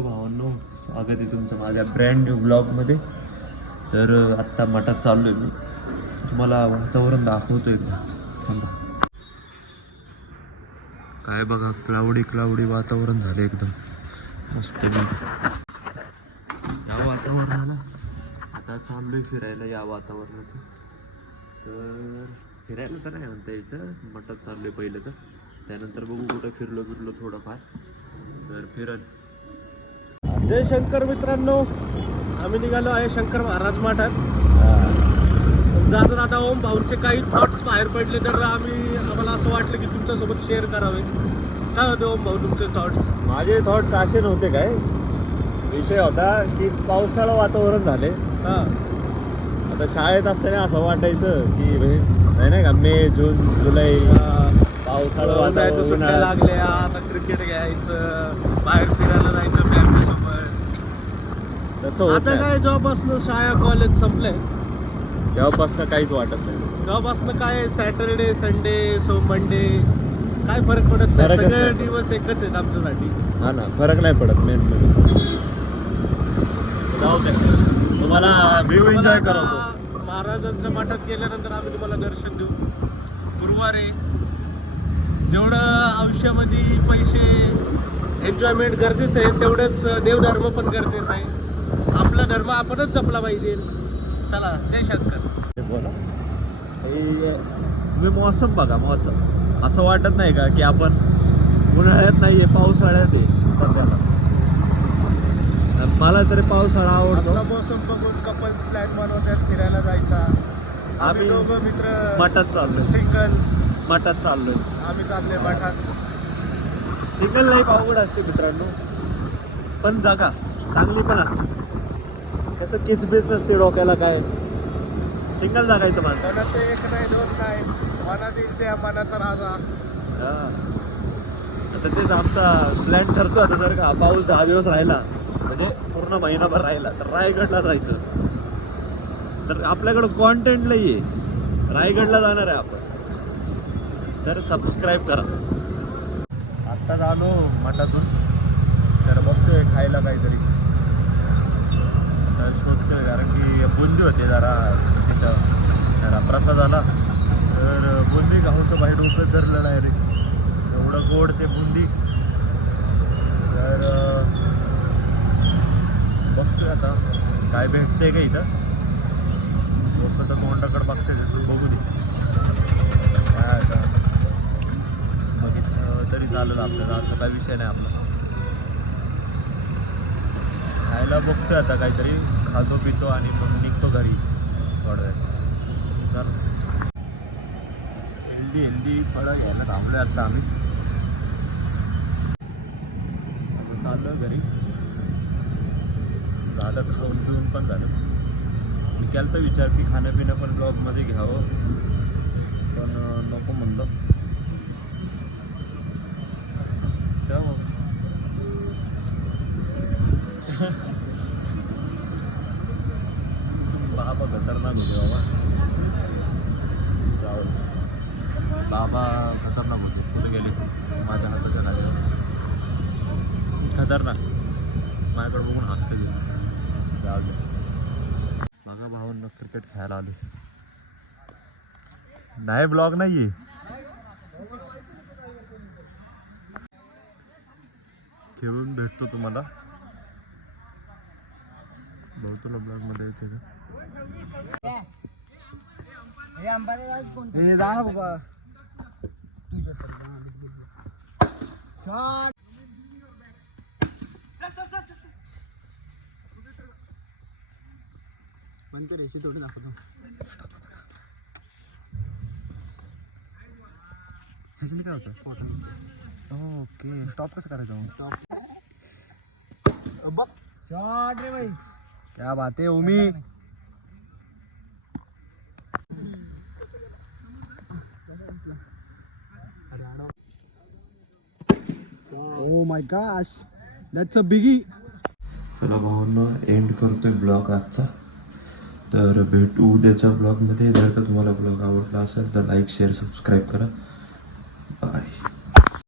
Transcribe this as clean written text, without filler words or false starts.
Hello भावांनो, स्वागत आहे तुमचं माझ्या ब्रँड न्यू ब्लॉगमध्ये. तर आत्ता मठात चाललो आहे मी. तुम्हाला वातावरण दाखवतो एकदा. थांबा. काय बघा, क्लाउडी वातावरण झालं एकदम मस्त. या वातावरणाला आता चाललो आहे फिरायला. या वातावरणाचं तर फिरायला तर नाही म्हणता यायचं, मठात चाललो आहे पहिलं. तर त्यानंतर बघू कुठं फिरलो थोडंफार तर फिरल. जय शंकर मित्रांनो, आम्ही निघालो आहे शंकर महाराज मठात. जाता ओम भाऊंचे काही थॉट्स बाहेर पडले तर आम्हाला असं वाटलं की तुमच्यासोबत शेअर करावे. काय होते ओम भाऊ तुमचे थॉट्स? माझे थॉट्स असे नव्हते काय. विषय होता की पावसाळा वातावरण झाले. आता शाळेत असताना असं वाटायचं की नाही का, मे जून जुलै पावसाळा वातावरण सुट्ट्या लागल्या, आता क्रिकेट घ्यायचं, बाहेर फिरायला जायचं फॅमिली सोबत. तसं आता काय जॉब असणं, शाळा कॉलेज संपलंय तेव्हापासून काहीच वाटत नाही. जॉब असणं काय, सॅटरडे संडे मंडे काय फरक पडत नाही. सगळे दिवस एकच आहेत आमच्यासाठी. हा ना, फरक नाही पडत. मेन तुम्हाला व्ह्यू एन्जॉय करतो. महाराजांच्या मठात गेल्यानंतर आम्ही तुम्हाला दर्शन देऊ. गुरुवार आहे. जेवढं आयुष्यामध्ये पैसे एन्जॉयमेंट गरजेचं आहे, तेवढंच देवधर्म पण गरजेचं आहे. आपला धर्म आपणच जपला पाहिजे. चला, जय शंकर. बोला. तुम्ही मौसम बघा, मौसम असं वाटत नाही का की आपण उन्हाळ्यात नाहीये, पावसाळ्यात आहे सध्याला. मला तरी पावसाळा आवडतो. मौसम बघून कपल्स प्लॅन बनवतात फिरायला जायचा. आम्ही दोघं मित्र मठात चाललोय. सिंगल मठात चाललोय. आम्ही चाललोय मठात. सिंगल लाईफ अवघड असते मित्रांनो, पण जागा चांगली पण असते. कसं किच बिझनेस नसते डोक्याला काय. सिंगल जागायचं माणसं. मनाचं एक नाही दोन नाही, मनात एक द्या मनाचा राजा. आता तेच आमचा प्लॅन ठरतो. आता जर का पाऊस 10 दिवस राहिला, म्हणजे पूर्ण महिनाभर राहिला, तर रायगडला जायचं. तर आपल्याकडं कॉन्टेंट लई आहे. रायगडला जाणार आहे आपण. तर सबस्क्राईब करा. आत्ता आलो मठातून, तर बघतोय खायला काहीतरी. तर शोधतोय, कारण की बुंदी होते जरा तिथं, जरा प्रसाद आला. तर बुंदी खाऊचं बाहेर डोकं धरलं नाही रे, एवढं गोड ते बुंदी. तर बघतोय आता काय भेटतंय का इथं. लोक तर तोंडाकडे बघते, बघू दे काय. आता बघितलं तरी चालेल आपल्याला, असं काही विषय नाही आपला. खायला बघतोय आता काहीतरी, खातो पितो आणि मग निघतो घरी थोड्या वेळ. चल, हेल्दी फळं घ्यायला थांबलो आता आम्ही. चाललो घरी. झालं खाऊन पिऊन पण झालं. मी केलं तर विचार की खाणंपिणं पण ब्लॉगमध्ये घ्यावं, पण नको म्हणलं. त्यामुळं बाबा खतरनाक होते बाबा. बाबा खतरनाक होते. कुठे गेले माझ्या हाताच्या खाली खतरनाक. माझ्याकडे बघून हसते गेले. जाऊ दे. बघा भावांना, क्रिकेट खेळायला आले. नाही ब्लॉग नाहीये. खेळून भेटतो तुम्हाला. बहुतोला ब्लॉग मध्ये येते का. बंद कर, याची थोडी दाखवतो. ह्याच्याने काय होतं? ओके, स्टॉप कसं करायचं मग? बघ शॉट रे भाई, क्या बात आहे उमी. Oh my gosh, that's a बिगी. चला भावांनो, एंड करतोय ब्लॉग आजचा. तर भेटू उद्याच्या ब्लॉगमध्ये. जर का तुम्हाला ब्लॉग आवडला असेल तर लाईक शेअर सबस्क्राईब करा. बाय.